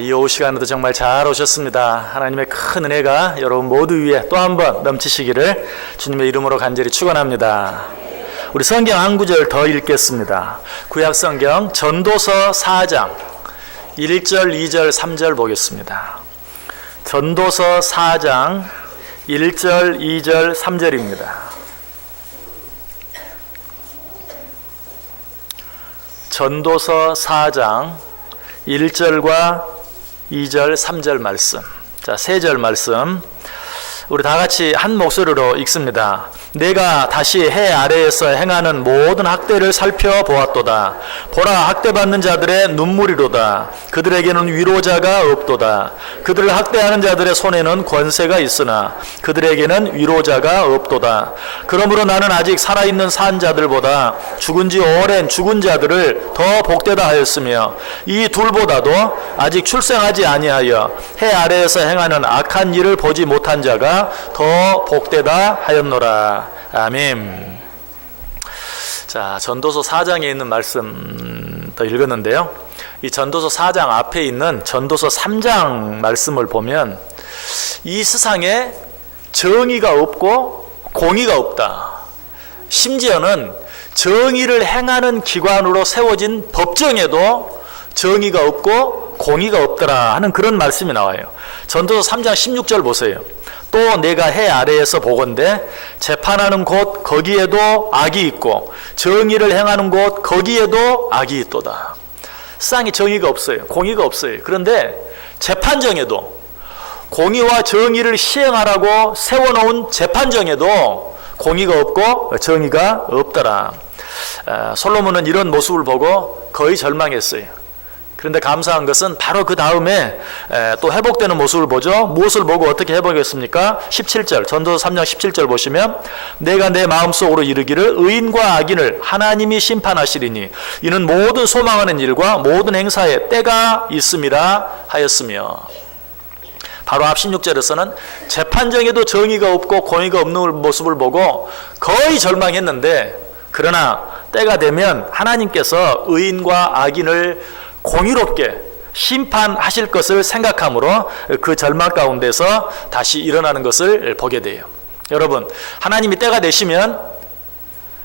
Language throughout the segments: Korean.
이 오후 시간에도 정말 잘 오셨습니다. 하나님의 큰 은혜가 여러분 모두 위에 또 한 번 넘치시기를 주님의 이름으로 간절히 축원합니다. 우리 성경 한 구절 더 읽겠습니다. 구약 성경 전도서 4장 1절, 2절, 3절 보겠습니다. 전도서 4장 1절, 2절, 3절입니다. 전도서 4장 1절과 2절, 3절 말씀. 자, 3절 말씀. 우리 다 같이 한 목소리로 읽습니다. 내가 다시 해 아래에서 행하는 모든 학대를 살펴보았도다. 보라, 학대받는 자들의 눈물이로다. 그들에게는 위로자가 없도다. 그들을 학대하는 자들의 손에는 권세가 있으나 그들에게는 위로자가 없도다. 그러므로 나는 아직 살아있는 산 자들보다 죽은 지 오랜 죽은 자들을 더 복되다 하였으며 이 둘보다도 아직 출생하지 아니하여 해 아래에서 행하는 악한 일을 보지 못한 자가 더 복되다 하였노라. 아멘. 자, 전도서 4장에 있는 말씀 더 읽었는데요. 이 전도서 4장 앞에 있는 전도서 3장 말씀을 보면 이 세상에 정의가 없고 공의가 없다. 심지어는 정의를 행하는 기관으로 세워진 법정에도 정의가 없고 공의가 없더라 하는 그런 말씀이 나와요. 전도서 3장 16절 보세요. 또 내가 해 아래에서 보건대 재판하는 곳 거기에도 악이 있고 정의를 행하는 곳 거기에도 악이 있도다. 세상에 정의가 없어요. 공의가 없어요. 그런데 재판정에도 공의와 정의를 시행하라고 세워놓은 재판정에도 공의가 없고 정의가 없더라. 솔로몬은 이런 모습을 보고 거의 절망했어요. 그런데 감사한 것은 바로 그 다음에 또 회복되는 모습을 보죠. 무엇을 보고 어떻게 회복했습니까? 17절, 전도서 3장 17절 보시면 내가 내 마음속으로 이르기를 의인과 악인을 하나님이 심판하시리니 이는 모든 소망하는 일과 모든 행사에 때가 있음이라 하였으며, 바로 앞 16절에서는 재판정에도 정의가 없고 공의가 없는 모습을 보고 거의 절망했는데, 그러나 때가 되면 하나님께서 의인과 악인을 공의롭게 심판하실 것을 생각함으로 그 절망 가운데서 다시 일어나는 것을 보게 돼요. 여러분, 하나님이 때가 되시면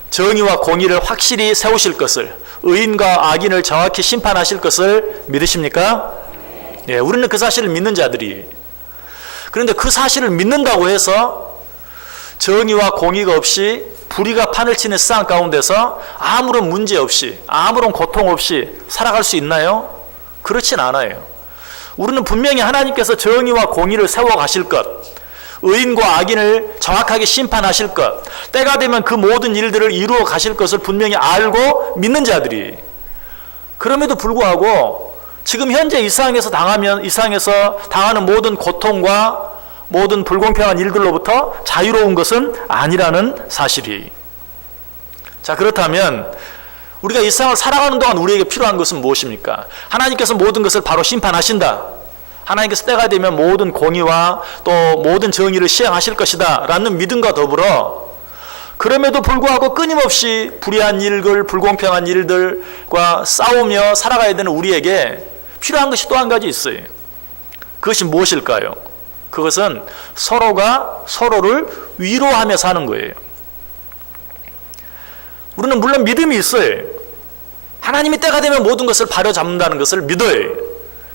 정의와 공의를 확실히 세우실 것을, 의인과 악인을 정확히 심판하실 것을 믿으십니까? 예, 우리는 그 사실을 믿는 자들이에요. 그런데 그 사실을 믿는다고 해서 정의와 공의가 없이 불의가 판을 치는 세상 가운데서 아무런 문제 없이, 아무런 고통 없이 살아갈 수 있나요? 그렇진 않아요. 우리는 분명히 하나님께서 정의와 공의를 세워가실 것, 의인과 악인을 정확하게 심판하실 것, 때가 되면 그 모든 일들을 이루어 가실 것을 분명히 알고 믿는 자들이, 그럼에도 불구하고 지금 현재 이 세상에서 당하는 모든 고통과 모든 불공평한 일들로부터 자유로운 것은 아니라는 사실이. 자, 그렇다면 우리가 이 세상을 살아가는 동안 우리에게 필요한 것은 무엇입니까? 하나님께서 모든 것을 바로 심판하신다. 하나님께서 때가 되면 모든 공의와 또 모든 정의를 시행하실 것이다 라는 믿음과 더불어, 그럼에도 불구하고 끊임없이 불의한 일들, 불공평한 일들과 싸우며 살아가야 되는 우리에게 필요한 것이 또 한 가지 있어요. 그것이 무엇일까요? 그것은 서로가 서로를 위로하며 사는 거예요. 우리는 물론 믿음이 있어요. 하나님이 때가 되면 모든 것을 바로잡는다는 것을 믿어요.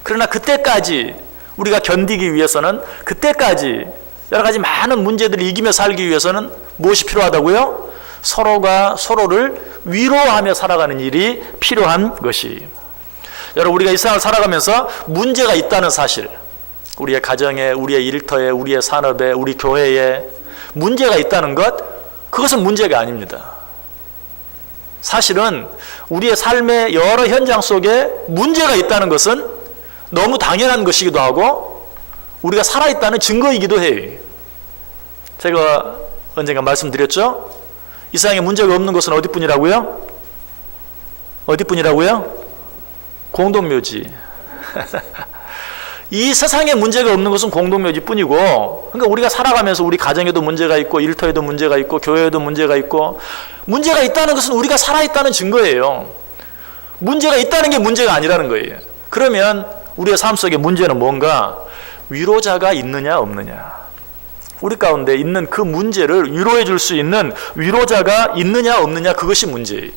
그러나 그때까지 우리가 견디기 위해서는, 그때까지 여러 가지 많은 문제들을 이기며 살기 위해서는 무엇이 필요하다고요? 서로가 서로를 위로하며 살아가는 일이 필요한 것이. 여러분, 우리가 이 세상을 살아가면서 문제가 있다는 사실, 우리의 가정에, 우리의 일터에, 우리의 산업에, 우리 교회에 문제가 있다는 것, 그것은 문제가 아닙니다. 사실은 우리의 삶의 여러 현장 속에 문제가 있다는 것은 너무 당연한 것이기도 하고 우리가 살아있다는 증거이기도 해요. 제가 언젠가 말씀드렸죠? 이 세상에 문제가 없는 것은 어디뿐이라고요? 어디뿐이라고요? 공동묘지. 이 세상에 문제가 없는 것은 공동묘지뿐이고, 그러니까 우리가 살아가면서 우리 가정에도 문제가 있고 일터에도 문제가 있고 교회에도 문제가 있고, 문제가 있다는 것은 우리가 살아있다는 증거예요. 문제가 있다는 게 문제가 아니라는 거예요. 그러면 우리의 삶 속의 문제는 뭔가? 위로자가 있느냐 없느냐. 우리 가운데 있는 그 문제를 위로해 줄 수 있는 위로자가 있느냐 없느냐, 그것이 문제예요.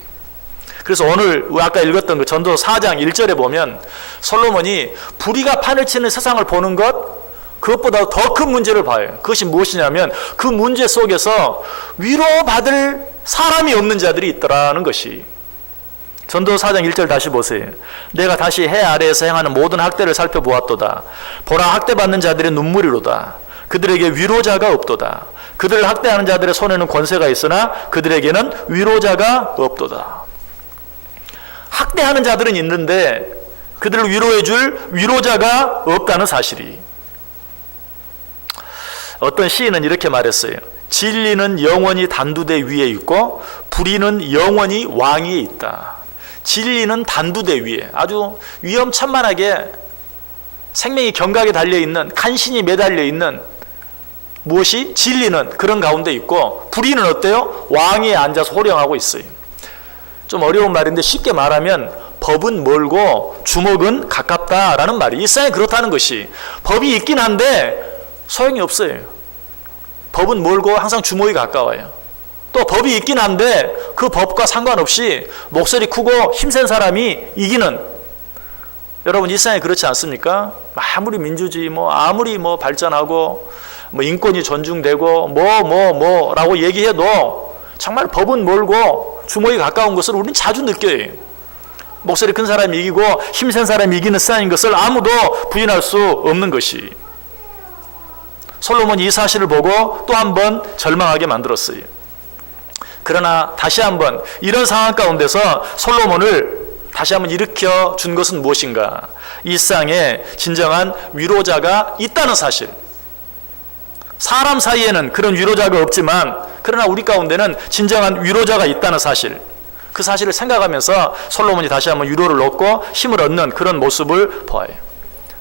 그래서 오늘 아까 읽었던 그 전도서 4장 1절에 보면 솔로몬이 불의가 판을 치는 세상을 보는 것, 그것보다 더 큰 문제를 봐요. 그것이 무엇이냐면 그 문제 속에서 위로받을 사람이 없는 자들이 있더라는 것이. 전도서 4장 1절 다시 보세요. 내가 다시 해 아래에서 행하는 모든 학대를 살펴보았도다. 보라, 학대받는 자들의 눈물이로다. 그들에게 위로자가 없도다. 그들을 학대하는 자들의 손에는 권세가 있으나 그들에게는 위로자가 없도다. 학대하는 자들은 있는데 그들을 위로해 줄 위로자가 없다는 사실이. 어떤 시인은 이렇게 말했어요. 진리는 영원히 단두대 위에 있고 불의는 영원히 왕위에 있다. 진리는 단두대 위에, 아주 위험천만하게 생명이 경각에 달려있는, 간신히 매달려 있는 무엇이? 진리는 그런 가운데 있고 불의는 어때요? 왕위에 앉아서 호령하고 있어요. 좀 어려운 말인데 쉽게 말하면 법은 멀고 주먹은 가깝다라는 말이 일상에 그렇다는 것이. 법이 있긴 한데 소용이 없어요. 법은 멀고 항상 주먹이 가까워요. 또 법이 있긴 한데 그 법과 상관없이 목소리 크고 힘센 사람이 이기는, 여러분 일상에 그렇지 않습니까? 아무리 민주주의 아무리 발전하고 인권이 존중되고 라고 얘기해도 정말 법은 멀고 주먹이 가까운 것을 우리는 자주 느껴요. 목소리 큰 사람이 이기고 힘센 사람이 이기는 세상인 것을 아무도 부인할 수 없는 것이. 솔로몬이 이 사실을 보고 또 한 번 절망하게 만들었어요. 그러나 다시 한번 이런 상황 가운데서 솔로몬을 다시 한번 일으켜 준 것은 무엇인가? 일상에 진정한 위로자가 있다는 사실. 사람 사이에는 그런 위로자가 없지만 그러나 우리 가운데는 진정한 위로자가 있다는 사실. 그 사실을 생각하면서 솔로몬이 다시 한번 위로를 얻고 힘을 얻는 그런 모습을 보아요.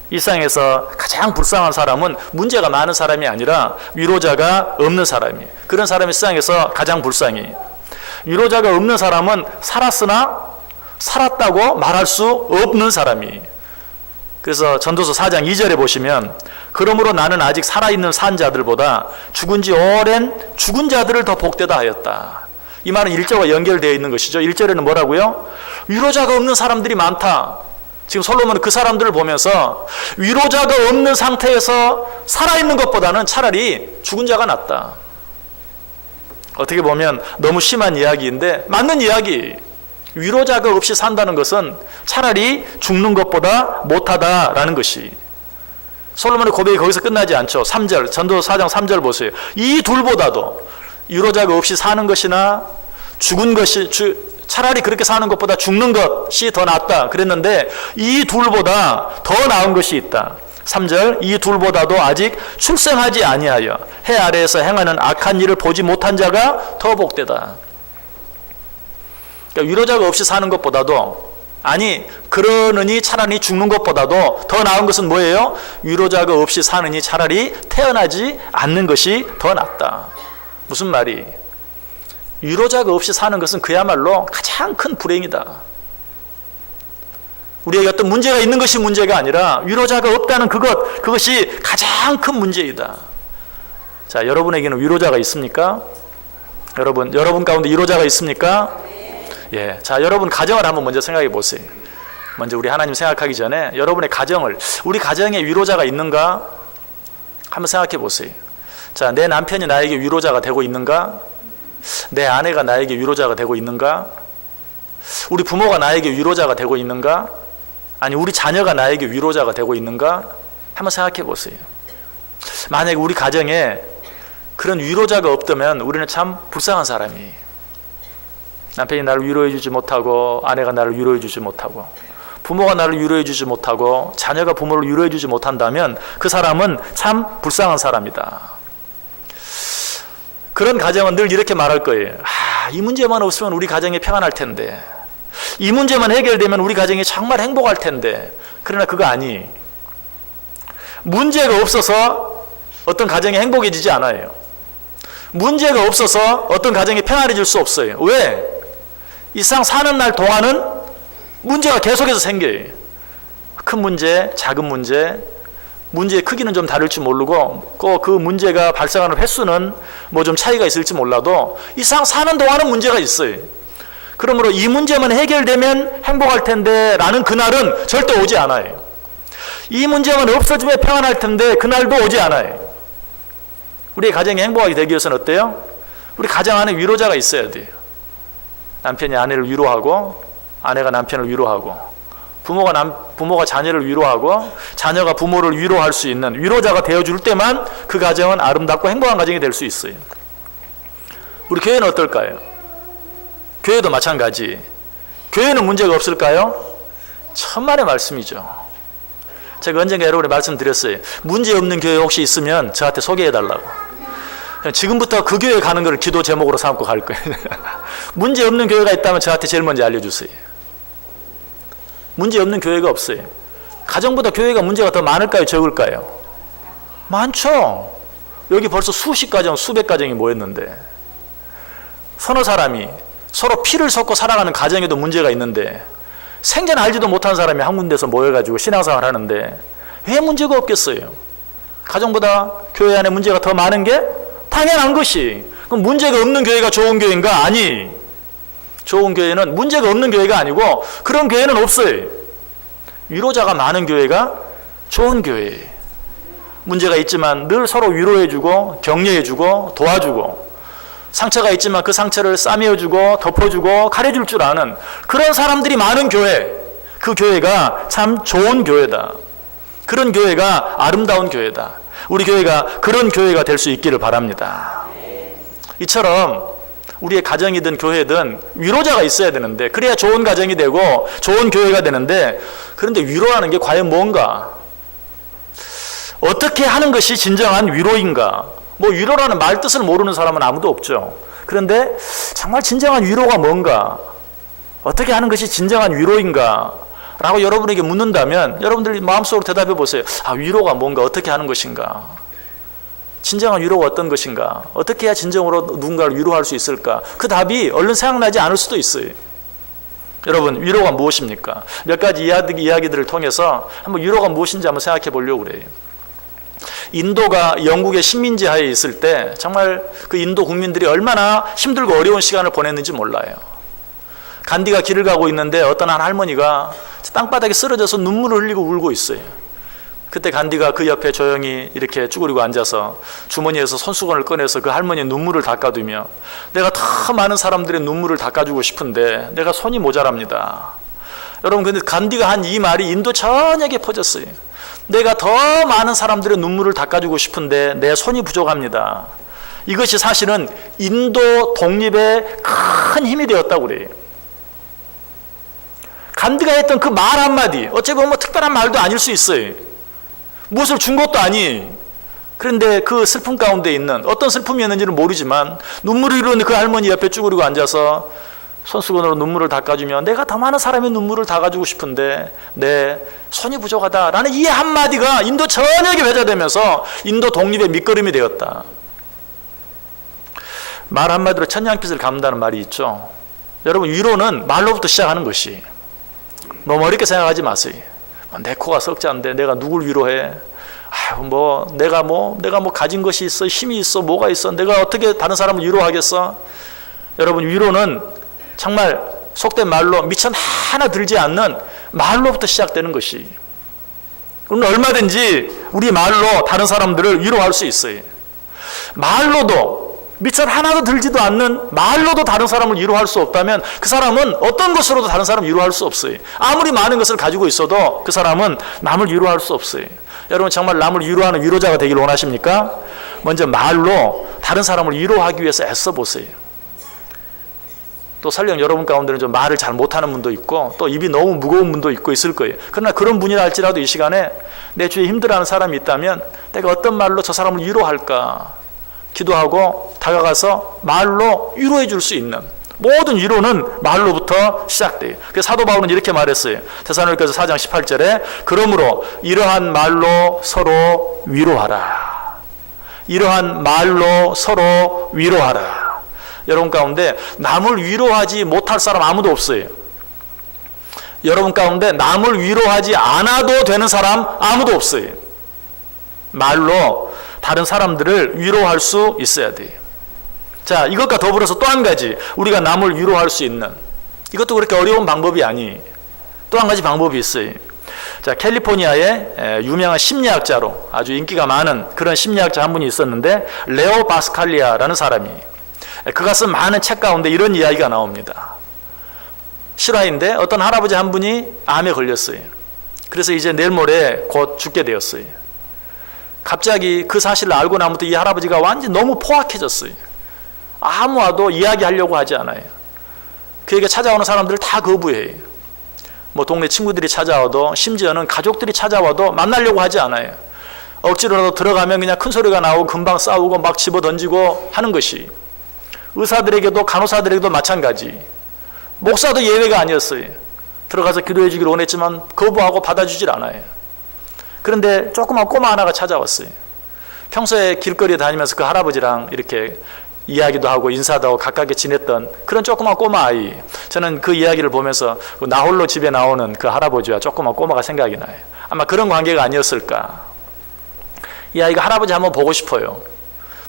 일상에서 가장 불쌍한 사람은 문제가 많은 사람이 아니라 위로자가 없는 사람이에요. 그런 사람이 세상에서 가장 불쌍해요. 위로자가 없는 사람은 살았으나 살았다고 말할 수 없는 사람이에요. 그래서 전도서 4장 2절에 보시면 그러므로 나는 아직 살아있는 산 자들보다 죽은 지 오랜 죽은 자들을 더 복되다 하였다. 이 말은 1절과 연결되어 있는 것이죠. 1절에는 뭐라고요? 위로자가 없는 사람들이 많다. 지금 솔로몬은 그 사람들을 보면서 위로자가 없는 상태에서 살아있는 것보다는 차라리 죽은 자가 낫다. 어떻게 보면 너무 심한 이야기인데 맞는 이야기. 위로자가 없이 산다는 것은 차라리 죽는 것보다 못하다라는 것이. 솔로몬의 고백이 거기서 끝나지 않죠. 3절, 전도서 4장 3절 보세요. 이 둘보다도 위로자가 없이 사는 것이나 죽은 것이, 차라리 그렇게 사는 것보다 죽는 것이 더 낫다 그랬는데 이 둘보다 더 나은 것이 있다. 3절, 이 둘보다도 아직 출생하지 아니하여 해 아래에서 행하는 악한 일을 보지 못한 자가 더 복되다. 그러니까 위로자가 없이 사는 것보다도, 아니 그러느니 차라리 죽는 것보다도 더 나은 것은 뭐예요? 위로자가 없이 사느니 차라리 태어나지 않는 것이 더 낫다. 무슨 말이? 위로자가 없이 사는 것은 그야말로 가장 큰 불행이다. 우리에게 어떤 문제가 있는 것이 문제가 아니라 위로자가 없다는 그것이 가장 큰 문제이다. 자, 여러분에게는 위로자가 있습니까? 여러분 가운데 위로자가 있습니까? 예. 자, 여러분 가정을 한번 먼저 생각해 보세요. 먼저 우리 하나님 생각하기 전에 여러분의 가정을, 우리 가정에 위로자가 있는가? 한번 생각해 보세요. 자, 내 남편이 나에게 위로자가 되고 있는가? 내 아내가 나에게 위로자가 되고 있는가? 우리 부모가 나에게 위로자가 되고 있는가? 아니 우리 자녀가 나에게 위로자가 되고 있는가? 한번 생각해 보세요. 만약에 우리 가정에 그런 위로자가 없다면 우리는 참 불쌍한 사람이에요. 남편이 나를 위로해 주지 못하고, 아내가 나를 위로해 주지 못하고, 부모가 나를 위로해 주지 못하고, 자녀가 부모를 위로해 주지 못한다면 그 사람은 참 불쌍한 사람이다. 그런 가정은 늘 이렇게 말할 거예요. 이 문제만 없으면 우리 가정이 평안할 텐데, 이 문제만 해결되면 우리 가정이 정말 행복할 텐데. 그러나 그거 아니. 문제가 없어서 어떤 가정이 행복해지지 않아요. 문제가 없어서 어떤 가정이 평안해질 수 없어요. 왜? 이 세상 사는 날 동안은 문제가 계속해서 생겨요. 큰 문제, 작은 문제, 문제의 크기는 좀 다를지 모르고 그 문제가 발생하는 횟수는 뭐 좀 차이가 있을지 몰라도 이상 사는 동안은 문제가 있어요. 그러므로 이 문제만 해결되면 행복할 텐데 라는 그날은 절대 오지 않아요. 이 문제만 없어지면 평안할 텐데 그날도 오지 않아요. 우리 가정이 행복하게 되기 위해서는 어때요? 우리 가정 안에 위로자가 있어야 돼요. 남편이 아내를 위로하고 아내가 남편을 위로하고 부모가 자녀를 위로하고 자녀가 부모를 위로할 수 있는 위로자가 되어줄 때만 그 가정은 아름답고 행복한 가정이 될 수 있어요. 우리 교회는 어떨까요? 교회도 마찬가지. 교회는 문제가 없을까요? 천만의 말씀이죠. 제가 언젠가 여러분에 말씀드렸어요. 문제 없는 교회 혹시 있으면 저한테 소개해달라고. 지금부터 그 교회 가는 걸 기도 제목으로 삼고 갈 거예요. 문제 없는 교회가 있다면 저한테 제일 먼저 알려주세요. 문제 없는 교회가 없어요. 가정보다 교회가 문제가 더 많을까요? 적을까요? 많죠. 여기 벌써 수십 가정, 수백 가정이 모였는데 서너 사람이 서로 피를 섞고 살아가는 가정에도 문제가 있는데 생전 알지도 못한 사람이 한 군데서 모여가지고 신앙생활 하는데 왜 문제가 없겠어요? 가정보다 교회 안에 문제가 더 많은 게 당연한 것이. 그럼 문제가 없는 교회가 좋은 교회인가? 아니. 좋은 교회는 문제가 없는 교회가 아니고 그런 교회는 없어요. 위로자가 많은 교회가 좋은 교회예요. 문제가 있지만 늘 서로 위로해주고 격려해주고 도와주고 상처가 있지만 그 상처를 싸매어주고 덮어주고 가려줄 줄 아는 그런 사람들이 많은 교회, 그 교회가 참 좋은 교회다. 그런 교회가 아름다운 교회다. 우리 교회가 그런 교회가 될 수 있기를 바랍니다. 이처럼 우리의 가정이든 교회든 위로자가 있어야 되는데 그래야 좋은 가정이 되고 좋은 교회가 되는데 그런데 위로하는 게 과연 뭔가? 어떻게 하는 것이 진정한 위로인가? 뭐 위로라는 말 뜻을 모르는 사람은 아무도 없죠. 그런데 정말 진정한 위로가 뭔가? 어떻게 하는 것이 진정한 위로인가? 라고 여러분에게 묻는다면 여러분들이 마음속으로 대답해 보세요. 아, 위로가 뭔가? 어떻게 하는 것인가? 진정한 위로가 어떤 것인가? 어떻게 해야 진정으로 누군가를 위로할 수 있을까? 그 답이 얼른 생각나지 않을 수도 있어요. 여러분, 위로가 무엇입니까? 몇 가지 이야기들을 통해서 한번 위로가 무엇인지 한번 생각해 보려고 그래요. 인도가 영국의 식민지 하에 있을 때 정말 그 인도 국민들이 얼마나 힘들고 어려운 시간을 보냈는지 몰라요. 간디가 길을 가고 있는데 어떤 한 할머니가 땅바닥에 쓰러져서 눈물을 흘리고 울고 있어요. 그때 간디가 그 옆에 조용히 이렇게 쭈그리고 앉아서 주머니에서 손수건을 꺼내서 그 할머니의 눈물을 닦아두며 내가 더 많은 사람들의 눈물을 닦아주고 싶은데 내가 손이 모자랍니다. 여러분, 근데 간디가 한 이 말이 인도 전역에 퍼졌어요. 내가 더 많은 사람들의 눈물을 닦아주고 싶은데 내 손이 부족합니다. 이것이 사실은 인도 독립의 큰 힘이 되었다고 그래요. 간디가 했던 그 말 한마디, 어찌 보면 뭐 특별한 말도 아닐 수 있어요. 무엇을 준 것도 아니. 그런데 그 슬픔 가운데 있는 어떤 슬픔이었는지는 모르지만 눈물을 흘리는 그 할머니 옆에 쭈그리고 앉아서 손수건으로 눈물을 닦아주면 내가 더 많은 사람의 눈물을 닦아주고 싶은데 내 손이 부족하다라는 이 한마디가 인도 전역에 회자되면서 인도 독립의 밑거름이 되었다. 말 한마디로 천냥빚을 갚는다는 말이 있죠. 여러분, 위로는 말로부터 시작하는 것이. 너무 어렵게 생각하지 마세요. 내 코가 썩지 않는데 내가 누굴 위로해? 내가 가진 것이 있어, 힘이 있어, 뭐가 있어? 내가 어떻게 다른 사람을 위로하겠어? 여러분, 위로는 정말 속된 말로 미천 하나 들지 않는 말로부터 시작되는 것이. 그럼 얼마든지 우리 말로 다른 사람들을 위로할 수 있어요. 말로도 미천 하나도 들지도 않는 말로도 다른 사람을 위로할 수 없다면 그 사람은 어떤 것으로도 다른 사람을 위로할 수 없어요. 아무리 많은 것을 가지고 있어도 그 사람은 남을 위로할 수 없어요. 여러분, 정말 남을 위로하는 위로자가 되길 원하십니까? 먼저 말로 다른 사람을 위로하기 위해서 애써보세요. 또 설령 여러분 가운데는 좀 말을 잘 못하는 분도 있고 또 입이 너무 무거운 분도 있고 있을 거예요. 그러나 그런 분이라 할지라도 이 시간에 내 주위에 힘들어하는 사람이 있다면 내가 어떤 말로 저 사람을 위로할까? 기도하고 다가가서 말로 위로해 줄 수 있는 모든 위로는 말로부터 시작돼요. 그래서 사도 바울은 이렇게 말했어요. 데살로니가서 4장 18절에 그러므로 이러한 말로 서로 위로하라. 이러한 말로 서로 위로하라. 여러분 가운데 남을 위로하지 못할 사람 아무도 없어요. 여러분 가운데 남을 위로하지 않아도 되는 사람 아무도 없어요. 말로 다른 사람들을 위로할 수 있어야 돼요. 자, 이것과 더불어서 또 한 가지 우리가 남을 위로할 수 있는, 이것도 그렇게 어려운 방법이 아니, 또 한 가지 방법이 있어요. 자, 캘리포니아의 유명한 심리학자로 아주 인기가 많은 그런 심리학자 한 분이 있었는데, 레오 바스칼리아라는 사람이, 그가 쓴 많은 책 가운데 이런 이야기가 나옵니다. 실화인데 어떤 할아버지 한 분이 암에 걸렸어요. 그래서 이제 내일 모레 곧 죽게 되었어요. 갑자기 그 사실을 알고 나부터 이 할아버지가 완전히 너무 포악해졌어요. 아무와도 이야기하려고 하지 않아요. 그에게 찾아오는 사람들을 다 거부해요. 뭐 동네 친구들이 찾아와도, 심지어는 가족들이 찾아와도 만나려고 하지 않아요. 억지로라도 들어가면 그냥 큰 소리가 나오고 금방 싸우고 막 집어 던지고 하는 것이, 의사들에게도 간호사들에게도 마찬가지, 목사도 예외가 아니었어요. 들어가서 기도해 주기를 원했지만 거부하고 받아주질 않아요. 그런데 조그만 꼬마 하나가 찾아왔어요. 평소에 길거리에 다니면서 그 할아버지랑 이렇게 이야기도 하고 인사도 하고 가깝게 지냈던 그런 조그만 꼬마 아이. 저는 그 이야기를 보면서 나 홀로 집에 나오는 그 할아버지와 조그만 꼬마가 생각이 나요. 아마 그런 관계가 아니었을까. 이 아이가 할아버지 한번 보고 싶어요.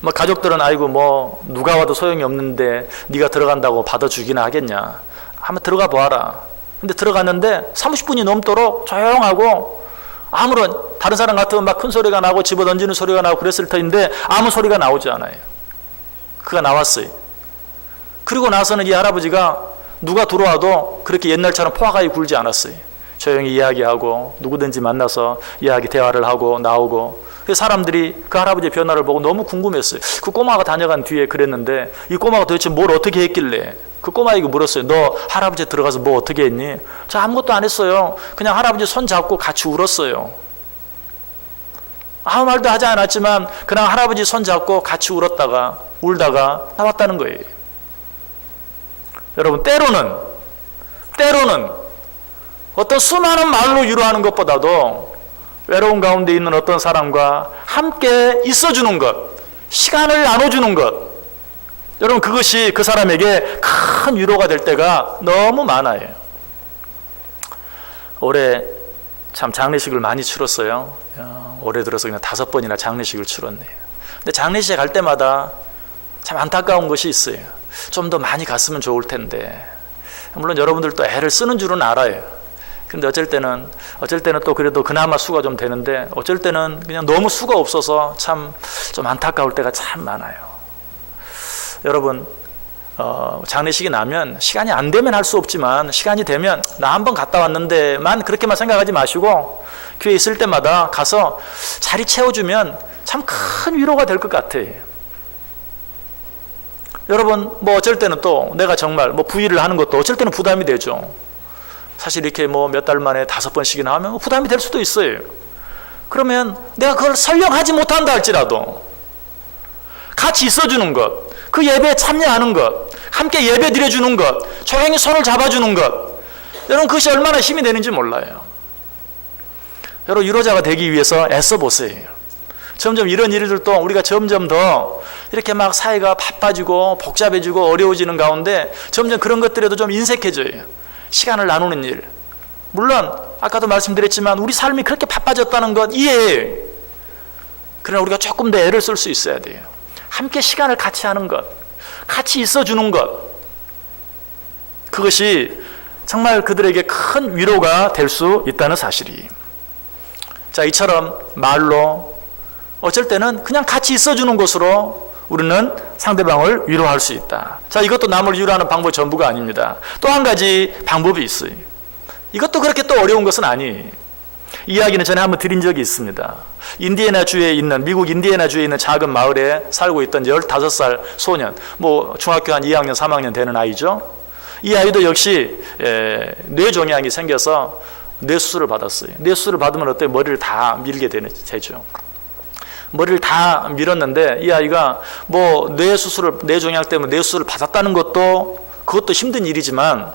뭐 가족들은 아이고 뭐 누가 와도 소용이 없는데 네가 들어간다고 받아주기나 하겠냐. 한번 들어가 보아라. 근데 들어갔는데 30분이 넘도록 조용하고, 아무런 다른 사람 같으면 막 큰 소리가 나고 집어 던지는 소리가 나고 그랬을 터인데 아무 소리가 나오지 않아요. 그가 나왔어요. 그리고 나서는 이 할아버지가 누가 들어와도 그렇게 옛날처럼 포악하게 굴지 않았어요. 조용히 이야기하고 누구든지 만나서 이야기 대화를 하고 나오고. 사람들이 그 할아버지의 변화를 보고 너무 궁금했어요. 그 꼬마가 다녀간 뒤에 그랬는데 이 꼬마가 도대체 뭘 어떻게 했길래. 그 꼬마에게 물었어요. 너 할아버지 들어가서 뭐 어떻게 했니? 저 아무것도 안 했어요. 그냥 할아버지 손 잡고 같이 울었어요. 아무 말도 하지 않았지만 그냥 할아버지 손 잡고 같이 울다가 나왔다는 거예요. 여러분, 때로는 어떤 수많은 말로 위로하는 것보다도 외로운 가운데 있는 어떤 사람과 함께 있어주는 것, 시간을 나눠주는 것, 여러분 그것이 그 사람에게 큰 위로가 될 때가 너무 많아요. 올해 참 장례식을 많이 치렀어요. 올해 들어서 그냥 5번이나 장례식을 치렀네요. 근데 장례식에 갈 때마다 참 안타까운 것이 있어요. 좀 더 많이 갔으면 좋을 텐데. 물론 여러분들도 애를 쓰는 줄은 알아요. 근데 어쩔 때는 또 그래도 그나마 수가 좀 되는데, 어쩔 때는 그냥 너무 수가 없어서 참 좀 안타까울 때가 참 많아요. 여러분, 장례식이 나면 시간이 안 되면 할 수 없지만 시간이 되면 나 한번 갔다 왔는데만 그렇게만 생각하지 마시고 교회 있을 때마다 가서 자리 채워주면 참 큰 위로가 될 것 같아요. 여러분, 뭐 어쩔 때는 또 내가 정말 뭐 부의를 하는 것도 어쩔 때는 부담이 되죠. 사실 이렇게 뭐 몇 달 만에 5번씩이나 하면 부담이 될 수도 있어요. 그러면 내가 그걸 설령 하지 못한다 할지라도 같이 있어주는 것, 그 예배에 참여하는 것, 함께 예배 드려주는 것, 조용히 손을 잡아주는 것, 여러분 그것이 얼마나 힘이 되는지 몰라요. 여러분, 위로자가 되기 위해서 애써 보세요. 점점 이런 일들도 우리가 점점 더 이렇게 막 사회가 바빠지고 복잡해지고 어려워지는 가운데 점점 그런 것들에도 좀 인색해져요. 시간을 나누는 일. 물론 아까도 말씀드렸지만 우리 삶이 그렇게 바빠졌다는 것 이해해요. 그러나 우리가 조금 더 애를 쓸 수 있어야 돼요. 함께 시간을 같이 하는 것, 같이 있어주는 것, 그것이 정말 그들에게 큰 위로가 될 수 있다는 사실이. 자, 이처럼 말로 어쩔 때는 그냥 같이 있어주는 것으로 우리는 상대방을 위로할 수 있다. 자, 이것도 남을 위로하는 방법이 전부가 아닙니다. 또 한 가지 방법이 있어요. 이것도 그렇게 또 어려운 것은 아니에요. 이야기는 전에 한번 드린 적이 있습니다. 미국 인디애나주에 있는 작은 마을에 살고 있던 15살 소년, 뭐 중학교 한 2학년, 3학년 되는 아이죠. 이 아이도 역시 뇌종양이 생겨서 뇌수술을 받았어요. 뇌수술을 받으면 어때요? 머리를 다 밀게 되죠. 머리를 다 밀었는데 이 아이가 뭐 뇌종양 때문에 뇌수술을 받았다는 그것도 힘든 일이지만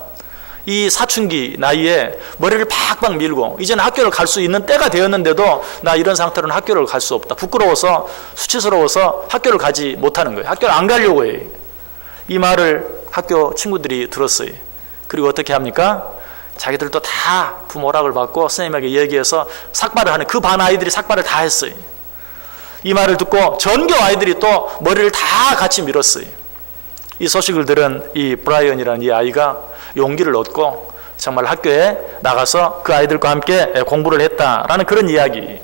이 사춘기 나이에 머리를 팍팍 밀고 이제는 학교를 갈 수 있는 때가 되었는데도 나 이런 상태로는 학교를 갈 수 없다. 부끄러워서 수치스러워서 학교를 가지 못하는 거예요. 학교를 안 가려고 해요. 이 말을 학교 친구들이 들었어요. 그리고 어떻게 합니까? 자기들도 다 부모 허락을 받고 선생님에게 얘기해서 삭발을 하는 그 반 아이들이 삭발을 다 했어요. 이 말을 듣고 전교 아이들이 또 머리를 다 같이 밀었어요. 이 소식을 들은 이 브라이언이라는 이 아이가 용기를 얻고 정말 학교에 나가서 그 아이들과 함께 공부를 했다라는 그런 이야기.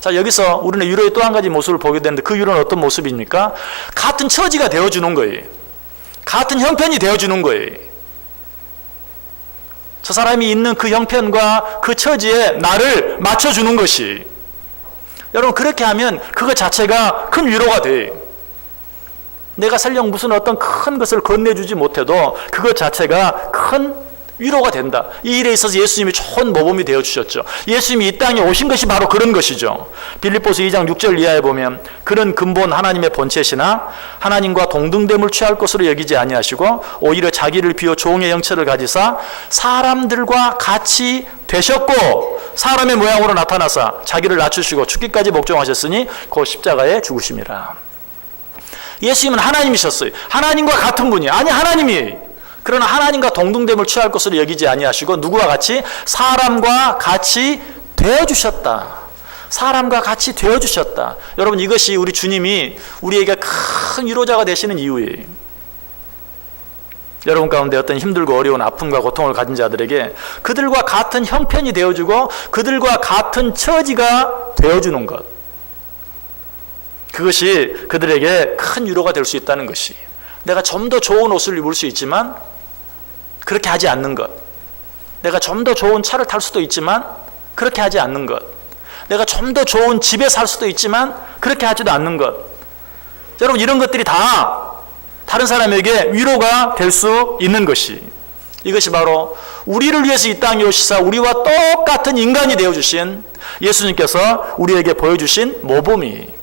자, 여기서 우리는 위로의 또 한 가지 모습을 보게 되는데 그 위로는 어떤 모습입니까? 같은 처지가 되어주는 거예요. 같은 형편이 되어주는 거예요. 저 사람이 있는 그 형편과 그 처지에 나를 맞춰주는 것이, 여러분 그렇게 하면 그것 자체가 큰 위로가 돼요. 내가 설령 무슨 어떤 큰 것을 건네주지 못해도 그것 자체가 큰 위로가 된다. 이 일에 있어서 예수님이 좋은 모범이 되어주셨죠. 예수님이 이 땅에 오신 것이 바로 그런 것이죠. 빌립보서 2장 6절 이하에 보면 그는 근본 하나님의 본체시나 하나님과 동등됨을 취할 것으로 여기지 아니하시고 오히려 자기를 비워 종의 형체를 가지사 사람들과 같이 되셨고 사람의 모양으로 나타나사 자기를 낮추시고 죽기까지 복종하셨으니 그 십자가에 죽으심이라. 예수님은 하나님이셨어요. 하나님과 같은 분이 아니 하나님이. 그러나 하나님과 동등됨을 취할 것으로 여기지 아니하시고 누구와 같이? 사람과 같이 되어주셨다. 사람과 같이 되어주셨다. 여러분 이것이 우리 주님이 우리에게 큰 위로자가 되시는 이유예요. 여러분 가운데 어떤 힘들고 어려운 아픔과 고통을 가진 자들에게 그들과 같은 형편이 되어주고 그들과 같은 처지가 되어주는 것, 그것이 그들에게 큰 위로가 될 수 있다는 것이, 내가 좀 더 좋은 옷을 입을 수 있지만 그렇게 하지 않는 것, 내가 좀 더 좋은 차를 탈 수도 있지만 그렇게 하지 않는 것, 내가 좀 더 좋은 집에 살 수도 있지만 그렇게 하지도 않는 것, 여러분 이런 것들이 다 다른 사람에게 위로가 될 수 있는 것이, 이것이 바로 우리를 위해서 이 땅에 오시사 우리와 똑같은 인간이 되어주신 예수님께서 우리에게 보여주신 모범이,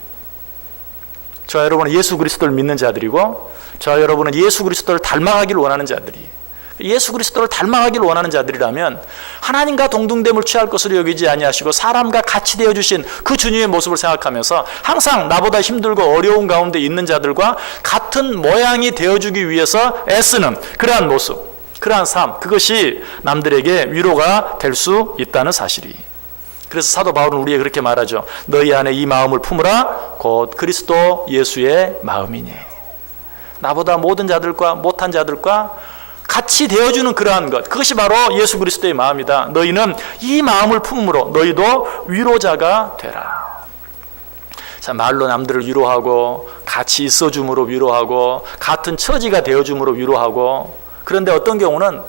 저와 여러분은 예수 그리스도를 믿는 자들이고 저와 여러분은 예수 그리스도를 닮아가기를 원하는 자들이, 예수 그리스도를 닮아가기를 원하는 자들이라면 하나님과 동등됨을 취할 것으로 여기지 아니하시고 사람과 같이 되어주신 그 주님의 모습을 생각하면서 항상 나보다 힘들고 어려운 가운데 있는 자들과 같은 모양이 되어주기 위해서 애쓰는 그러한 모습, 그러한 삶, 그것이 남들에게 위로가 될 수 있다는 사실이. 그래서 사도 바울은 우리에게 그렇게 말하죠. 너희 안에 이 마음을 품으라 곧 그리스도 예수의 마음이니. 나보다 모든 자들과 못한 자들과 같이 되어주는 그러한 것, 그것이 바로 예수 그리스도의 마음이다. 너희는 이 마음을 품음으로 너희도 위로자가 되라. 자, 말로 남들을 위로하고 같이 있어줌으로 위로하고 같은 처지가 되어줌으로 위로하고, 그런데 어떤 경우는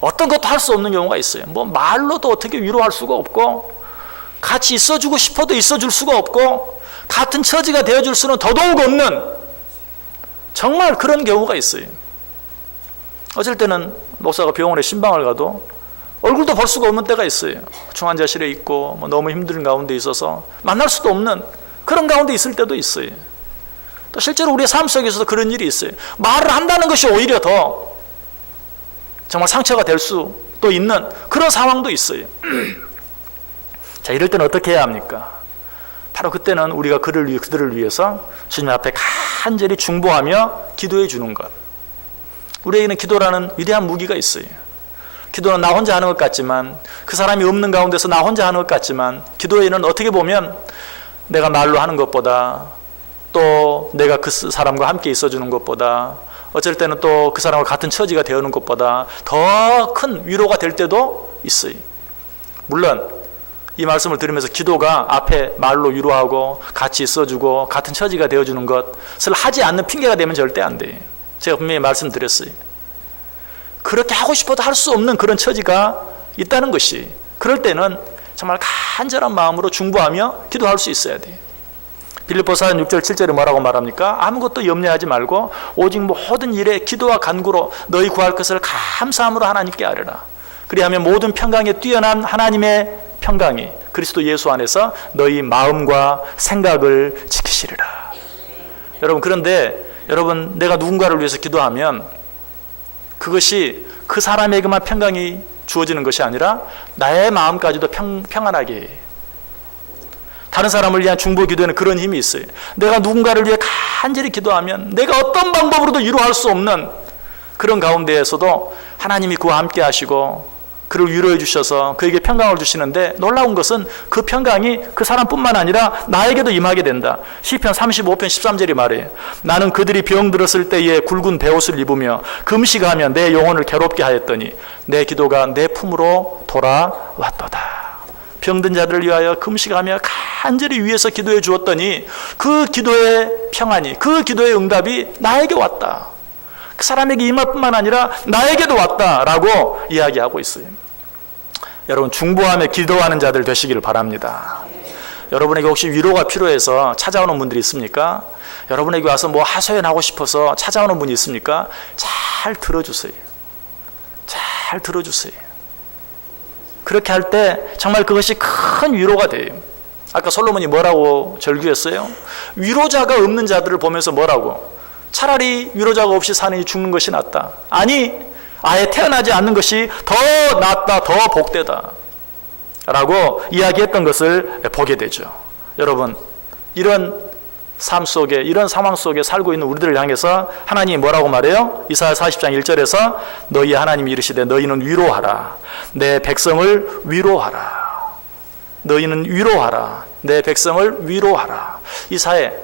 어떤 것도 할 수 없는 경우가 있어요. 뭐 말로도 어떻게 위로할 수가 없고 같이 있어주고 싶어도 있어줄 수가 없고 같은 처지가 되어줄 수는 더더욱 없는 정말 그런 경우가 있어요. 어쩔 때는 목사가 병원에 신방을 가도 얼굴도 볼 수가 없는 때가 있어요. 중환자실에 있고 뭐 너무 힘든 가운데 있어서 만날 수도 없는 그런 가운데 있을 때도 있어요. 또 실제로 우리의 삶 속에서도 그런 일이 있어요. 말을 한다는 것이 오히려 더 정말 상처가 될 수도 있는 그런 상황도 있어요. 자, 이럴 때는 어떻게 해야 합니까? 바로 그때는 우리가 그들을 위해서 주님 앞에 간절히 중보하며 기도해 주는 것. 우리에게는 기도라는 위대한 무기가 있어요. 기도는 나 혼자 하는 것 같지만, 그 사람이 없는 가운데서 나 혼자 하는 것 같지만, 기도에는 어떻게 보면 내가 말로 하는 것보다, 또 내가 그 사람과 함께 있어주는 것보다, 어쩔 때는 또 그 사람과 같은 처지가 되어오는 것보다 더 큰 위로가 될 때도 있어요. 물론 이 말씀을 들으면서 기도가 앞에 말로 위로하고 같이 있어주고 같은 처지가 되어주는 것을 하지 않는 핑계가 되면 절대 안 돼요. 제가 분명히 말씀드렸어요. 그렇게 하고 싶어도 할 수 없는 그런 처지가 있다는 것이, 그럴 때는 정말 간절한 마음으로 중보하며 기도할 수 있어야 돼요. 빌립보서 4장 6절 7절에 뭐라고 말합니까? 아무것도 염려하지 말고 오직 모든 일에 기도와 간구로 너희 구할 것을 감사함으로 하나님께 아뢰라. 그리하면 모든 평강에 뛰어난 하나님의 평강이 그리스도 예수 안에서 너희 마음과 생각을 지키시리라. 여러분, 그런데 여러분, 내가 누군가를 위해서 기도하면 그것이 그 사람에게만 평강이 주어지는 것이 아니라 나의 마음까지도 평안하게 해요. 다른 사람을 위한 중보 기도에는 그런 힘이 있어요. 내가 누군가를 위해 간절히 기도하면 내가 어떤 방법으로도 위로할 수 없는 그런 가운데에서도 하나님이 그와 함께 하시고 그를 위로해 주셔서 그에게 평강을 주시는데, 놀라운 것은 그 평강이 그 사람뿐만 아니라 나에게도 임하게 된다. 시편 35편 13절이 말해요. 나는 그들이 병들었을 때에 굵은 베옷을 입으며 금식하며 내 영혼을 괴롭게 하였더니 내 기도가 내 품으로 돌아왔도다. 병든 자들을 위하여 금식하며 간절히 위에서 기도해 주었더니 그 기도의 평안이, 그 기도의 응답이 나에게 왔다. 그 사람에게 임할 뿐만 아니라 나에게도 왔다라고 이야기하고 있어요. 여러분, 중보하며 기도하는 자들 되시기를 바랍니다. 여러분에게 혹시 위로가 필요해서 찾아오는 분들이 있습니까? 여러분에게 와서 뭐 하소연하고 싶어서 찾아오는 분이 있습니까? 잘 들어주세요. 잘 들어주세요. 그렇게 할 때 정말 그것이 큰 위로가 돼요. 아까 솔로몬이 뭐라고 절규했어요? 위로자가 없는 자들을 보면서 뭐라고? 차라리 위로자가 없이 사느니 죽는 것이 낫다. 아니, 아예 태어나지 않는 것이 더 낫다, 더 복되다 라고 이야기했던 것을 보게 되죠. 여러분, 이런 삶 속에, 이런 상황 속에 살고 있는 우리들을 향해서 하나님이 뭐라고 말해요? 이사야 40장 1절에서 너희 하나님이 이르시되 너희는 위로하라. 내 백성을 위로하라. 너희는 위로하라. 내 백성을 위로하라. 이 사회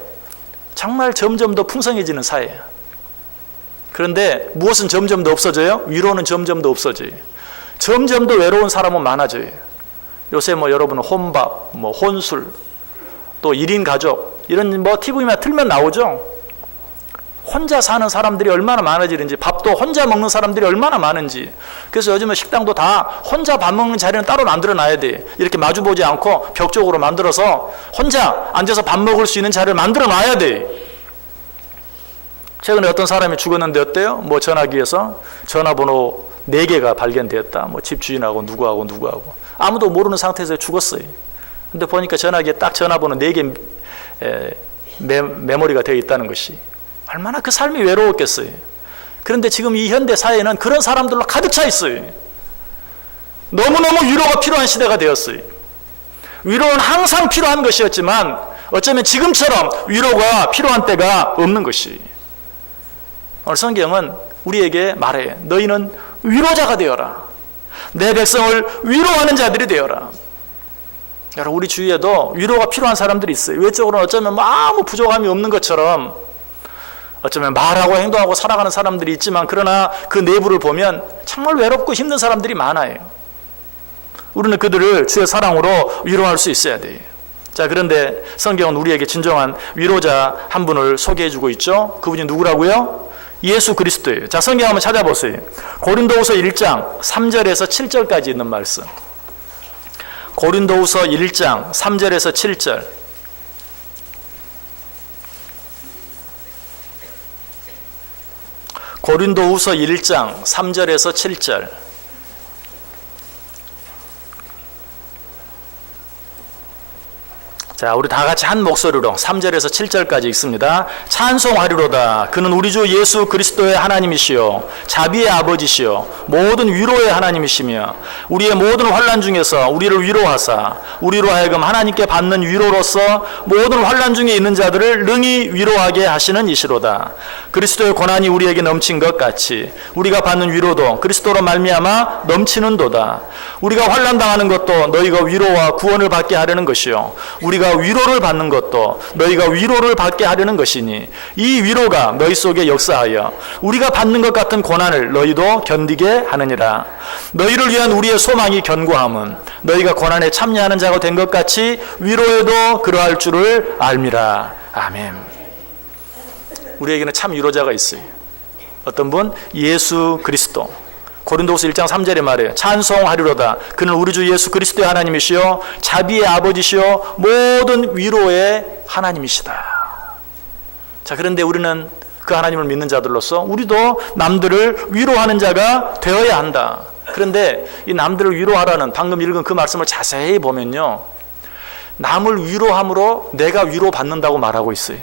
정말 점점 더 풍성해지는 사회예요. 그런데 무엇은 점점 더 없어져요? 위로는 점점 더 없어져요. 점점 더 외로운 사람은 많아져요. 요새 뭐 여러분 혼밥, 뭐 혼술, 또 1인 가족 이런 뭐 TV만 틀면 나오죠. 혼자 사는 사람들이 얼마나 많아지는지, 밥도 혼자 먹는 사람들이 얼마나 많은지. 그래서 요즘은 식당도 다 혼자 밥 먹는 자리는 따로 만들어 놔야 돼. 이렇게 마주보지 않고 벽쪽으로 만들어서 혼자 앉아서 밥 먹을 수 있는 자리를 만들어 놔야 돼. 최근에 어떤 사람이 죽었는데 어때요? 뭐 전화기에서 전화번호 4개가 발견되었다. 뭐 집주인하고 누구하고 아무도 모르는 상태에서 죽었어요. 근데 보니까 전화기에 딱 전화번호 4개 메모리가 되어 있다는 것이 얼마나 그 삶이 외로웠겠어요. 그런데 지금 이 현대 사회는 그런 사람들로 가득 차 있어요. 너무너무 위로가 필요한 시대가 되었어요. 위로는 항상 필요한 것이었지만 어쩌면 지금처럼 위로가 필요한 때가 없는 것이. 오늘 성경은 우리에게 말해. 너희는 위로자가 되어라. 내 백성을 위로하는 자들이 되어라. 여러분, 우리 주위에도 위로가 필요한 사람들이 있어요. 외적으로는 어쩌면 아무 부족함이 없는 것처럼, 어쩌면 말하고 행동하고 살아가는 사람들이 있지만, 그러나 그 내부를 보면 정말 외롭고 힘든 사람들이 많아요. 우리는 그들을 주의 사랑으로 위로할 수 있어야 돼요. 자, 그런데 성경은 우리에게 진정한 위로자 한 분을 소개해주고 있죠. 그분이 누구라고요? 예수 그리스도예요. 자, 성경 한번 찾아보세요. 고린도후서 1장 3절에서 7절까지 있는 말씀. 고린도후서 1장 3절에서 7절. 고린도후서 1장 3절에서 7절. 자, 우리 다 같이 한 목소리로 3절에서 7절까지 읽습니다. 찬송하리로다. 그는 우리 주 예수 그리스도의 하나님이시요 자비의 아버지시요 모든 위로의 하나님이시며 우리의 모든 환난 중에서 우리를 위로하사 우리로 하여금 하나님께 받는 위로로서 모든 환난 중에 있는 자들을 능히 위로하게 하시는 이시로다. 그리스도의 고난이 우리에게 넘친 것 같이 우리가 받는 위로도 그리스도로 말미암아 넘치는도다. 우리가 환난 당하는 것도 너희가 위로와 구원을 받게 하려는 것이요 우리가 위로를 받는 것도 너희가 위로를 받게 하려는 것이니 이 위로가 너희 속에 역사하여 우리가 받는 것 같은 고난을 너희도 견디게 하느니라. 너희를 위한 우리의 소망이 견고함은 너희가 고난에 참여하는 자가 된 것 같이 위로에도 그러할 줄을 알미라. 아멘. 우리에게는 참 위로자가 있어요. 어떤 분? 예수 그리스도. 고린도후서 1장 3절에 말해요. 찬송하리로다. 그는 우리 주 예수 그리스도의 하나님이시요 자비의 아버지시요 모든 위로의 하나님이시다. 자, 그런데 우리는 그 하나님을 믿는 자들로서 우리도 남들을 위로하는 자가 되어야 한다. 그런데 이 남들을 위로하라는 방금 읽은 그 말씀을 자세히 보면요, 남을 위로함으로 내가 위로받는다고 말하고 있어요.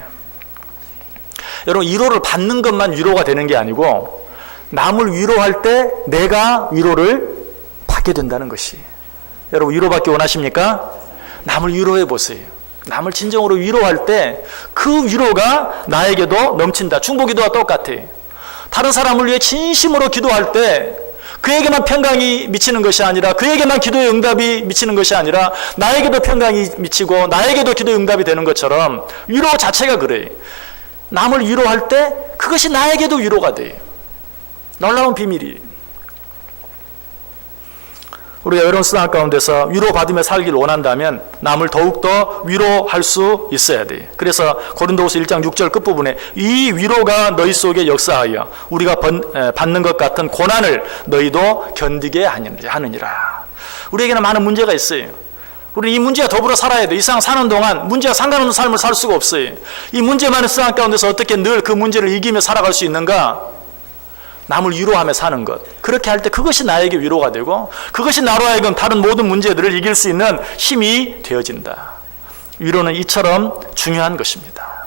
여러분, 위로를 받는 것만 위로가 되는 게 아니고 남을 위로할 때 내가 위로를 받게 된다는 것이. 여러분, 위로받기 원하십니까? 남을 위로해 보세요. 남을 진정으로 위로할 때 그 위로가 나에게도 넘친다. 중보기도와 똑같아요. 다른 사람을 위해 진심으로 기도할 때 그에게만 평강이 미치는 것이 아니라, 그에게만 기도의 응답이 미치는 것이 아니라 나에게도 평강이 미치고 나에게도 기도의 응답이 되는 것처럼 위로 자체가 그래요. 남을 위로할 때 그것이 나에게도 위로가 돼요. 놀라운 비밀이에요. 우리가 여러분 수단 가운데서 위로받으며 살기를 원한다면 남을 더욱더 위로할 수 있어야 돼요. 그래서 고린도후서 1장 6절 끝부분에 이 위로가 너희 속에 역사하여 우리가 받는 것 같은 고난을 너희도 견디게 하느니라. 우리에게는 많은 문제가 있어요. 우리 이 문제와 더불어 살아야 돼. 이 세상 사는 동안 문제와 상관없는 삶을 살 수가 없어요. 이 문제 많은 세상 가운데서 어떻게 늘 그 문제를 이기며 살아갈 수 있는가? 남을 위로하며 사는 것. 그렇게 할 때 그것이 나에게 위로가 되고 그것이 나로 하여금 다른 모든 문제들을 이길 수 있는 힘이 되어진다. 위로는 이처럼 중요한 것입니다.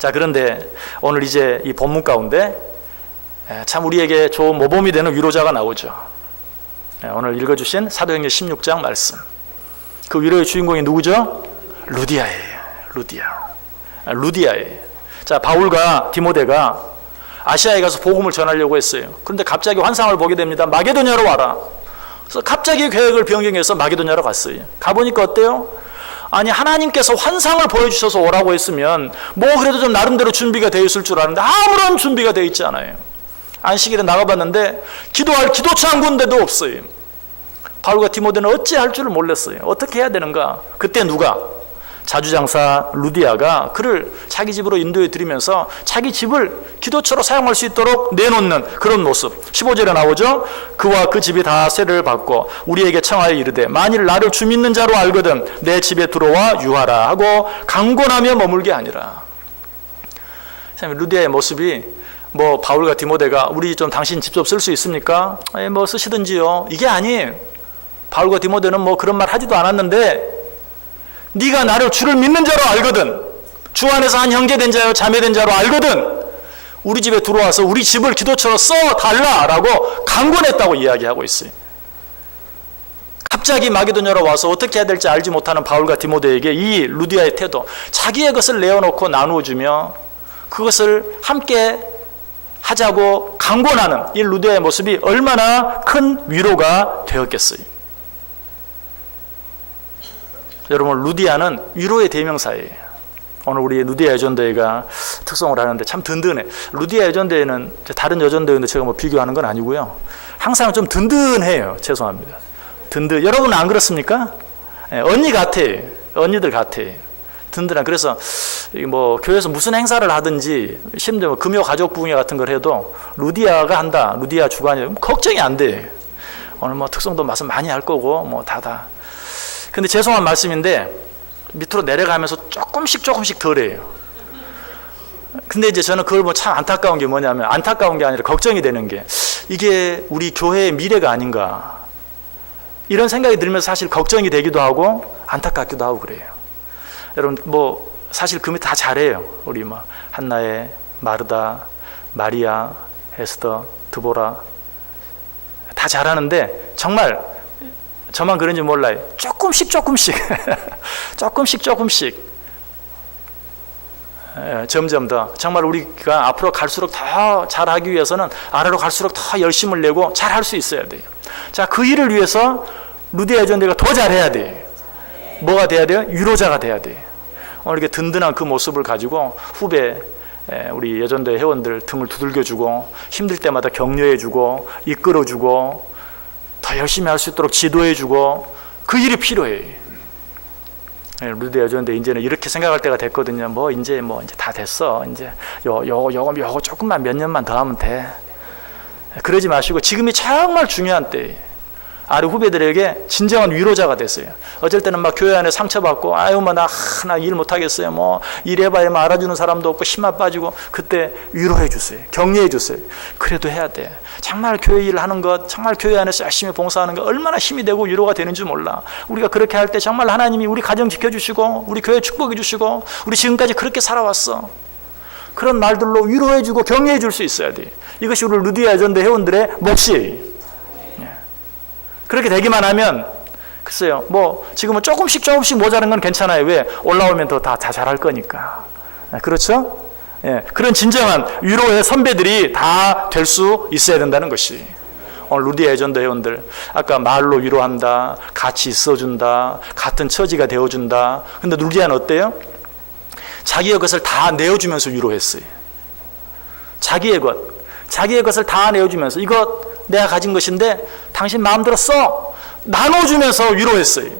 자, 그런데 오늘 이제 이 본문 가운데 참 우리에게 좋은 모범이 되는 위로자가 나오죠. 오늘 읽어주신 사도행전 16장 말씀. 그 위로의 주인공이 누구죠? 루디아예요. 루디아예요. 자, 바울과 디모데가 아시아에 가서 복음을 전하려고 했어요. 그런데 갑자기 환상을 보게 됩니다. 마게도냐로 와라. 그래서 갑자기 계획을 변경해서 마게도냐로 갔어요. 가보니까 어때요? 아니, 하나님께서 환상을 보여주셔서 오라고 했으면 뭐 그래도 좀 나름대로 준비가 되어 있을 줄 아는데 아무런 준비가 되어 있지 않아요. 안식일에 나가봤는데 기도할 기도처 한 군데도 없어요. 바울과 디모데는 어찌할 줄을 몰랐어요. 어떻게 해야 되는가? 그때 누가? 자주장사 루디아가 그를 자기 집으로 인도해 드리면서 자기 집을 기도처로 사용할 수 있도록 내놓는 그런 모습. 15절에 나오죠. 그와 그 집이 다 세례를 받고 우리에게 청하여 이르되 만일 나를 주 믿는 자로 알거든 내 집에 들어와 유하라 하고 강권하며 머물게 하니라. 루디아의 모습이 뭐 바울과 디모데가 우리 좀 당신 집 좀 쓸 수 있습니까? 뭐 쓰시든지요. 이게 아니에요. 바울과 디모데는 뭐 그런 말 하지도 않았는데 네가 나를 주를 믿는 자로 알거든, 주 안에서 한 형제 된 자요 자매 된 자로 알거든 우리 집에 들어와서 우리 집을 기도처로 써달라라고 강권했다고 이야기하고 있어요. 갑자기 마게도냐로 와서 어떻게 해야 될지 알지 못하는 바울과 디모데에게 이 루디아의 태도, 자기의 것을 내어놓고 나누어 주며 그것을 함께 하자고 강권하는 이 루디아의 모습이 얼마나 큰 위로가 되었겠어요. 여러분, 루디아는 위로의 대명사예요. 오늘 우리 루디아 여전대회가 특성을 하는데 참 든든해. 루디아 여전대회는 다른 여전대회인데 제가 뭐 비교하는 건 아니고요. 항상 좀 든든해요. 죄송합니다. 여러분은 안 그렇습니까? 언니 같아요. 언니들 같아요. 든든한. 그래서 뭐 교회에서 무슨 행사를 하든지 심지어 뭐 금요 가족 부흥회 같은 걸 해도 루디아가 한다. 루디아 주관이 걱정이 안 돼. 오늘 뭐 특성도 말씀 많이 할 거고 뭐 다. 근데 죄송한 말씀인데 밑으로 내려가면서 조금씩 덜해요. 근데 이제 저는 그걸 뭐 참 안타까운 게 뭐냐면, 안타까운 게 아니라 걱정이 되는 게 이게 우리 교회의 미래가 아닌가 이런 생각이 들면서 사실 걱정이 되기도 하고 안타깝기도 하고 그래요. 여러분 뭐 사실 그 밑에 다 잘해요. 우리 뭐 한나의, 마르다, 마리아, 에스더, 드보라 다 잘하는데 정말 저만 그런지 몰라요. 조금씩 점점 더 정말 우리가 앞으로 갈수록 더 잘하기 위해서는 아래로 갈수록 더 열심을 내고 잘할 수 있어야 돼요. 자, 그 일을 위해서 루디아 여전대가 더 잘해야 돼요. 뭐가 돼야 돼요? 위로자가 돼야 돼요. 오늘 이렇게 든든한 그 모습을 가지고 후배 우리 여전대 회원들 등을 두들겨주고 힘들 때마다 격려해주고 이끌어주고 더 열심히 할 수 있도록 지도해주고 그 일이 필요해요. 루디아 여전대 이제는 이렇게 생각할 때가 됐거든요. 뭐 이제 다 됐어. 이제 요거 조금만 몇 년만 더 하면 돼. 그러지 마시고 지금이 정말 중요한 때예요. 아래 후배들에게 진정한 위로자가 됐어요. 어쩔 때는 막 교회 안에 상처받고 아유 뭐 나 일 못하겠어요. 뭐 일해봐야 뭐 알아주는 사람도 없고 힘만 빠지고 그때 위로해 주세요. 격려해 주세요. 그래도 해야 돼. 정말 교회 일을 하는 것, 정말 교회 안에서 열심히 봉사하는 것 얼마나 힘이 되고 위로가 되는 줄 몰라. 우리가 그렇게 할 때 정말 하나님이 우리 가정 지켜주시고 우리 교회 축복해 주시고 우리 지금까지 그렇게 살아왔어. 그런 말들로 위로해 주고 격려해 줄 수 있어야 돼. 이것이 우리 루디아 여전대 회원들의 몫이에요. 그렇게 되기만 하면 글쎄요, 뭐 지금은 조금씩 모자란 건 괜찮아요. 왜? 올라오면 더 다 잘할 거니까. 그렇죠? 그런 진정한 위로의 선배들이 다 될 수 있어야 된다는 것이 오늘 루디아 예전도 회원들 아까 말로 위로한다, 같이 있어준다, 같은 처지가 되어준다. 근데 루디아는 어때요? 자기의 것을 다 내어주면서 위로했어요. 자기의 것을 다 내어주면서 이것 내가 가진 것인데 당신 마음대로 써! 나눠주면서 위로했어요.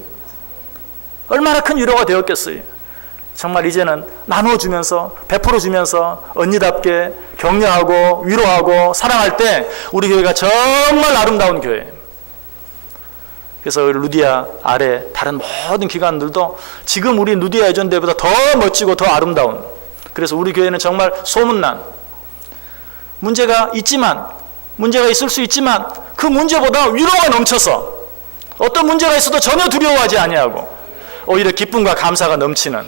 얼마나 큰 위로가 되었겠어요. 정말 이제는 나눠주면서 베풀어주면서 언니답게 격려하고 위로하고 사랑할 때 우리 교회가 정말 아름다운 교회예요. 그래서 루디아 아래 다른 모든 기관들도 지금 우리 루디아 예전대보다 더 멋지고 더 아름다운, 그래서 우리 교회는 정말 소문난, 문제가 있을 수 있지만 그 문제보다 위로가 넘쳐서 어떤 문제가 있어도 전혀 두려워하지 아니하고 오히려 기쁨과 감사가 넘치는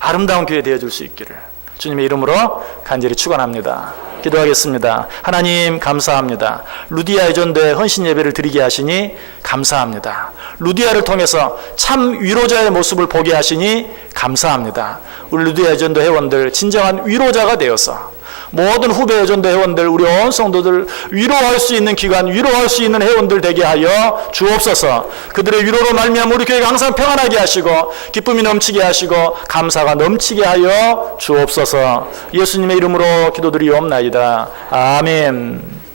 아름다운 교회 되어줄 수 있기를 주님의 이름으로 간절히 축원합니다. 기도하겠습니다. 하나님 감사합니다. 루디아 예전대 헌신 예배를 드리게 하시니 감사합니다. 루디아를 통해서 참 위로자의 모습을 보게 하시니 감사합니다. 우리 루디아 예전대 회원들 진정한 위로자가 되어서 모든 후배 예전대 회원들, 우리 온 성도들 위로할 수 있는 기관, 위로할 수 있는 회원들 되게 하여 주옵소서. 그들의 위로로 말미암아 우리 교회가 항상 평안하게 하시고 기쁨이 넘치게 하시고 감사가 넘치게 하여 주옵소서. 예수님의 이름으로 기도드리옵나이다. 아멘.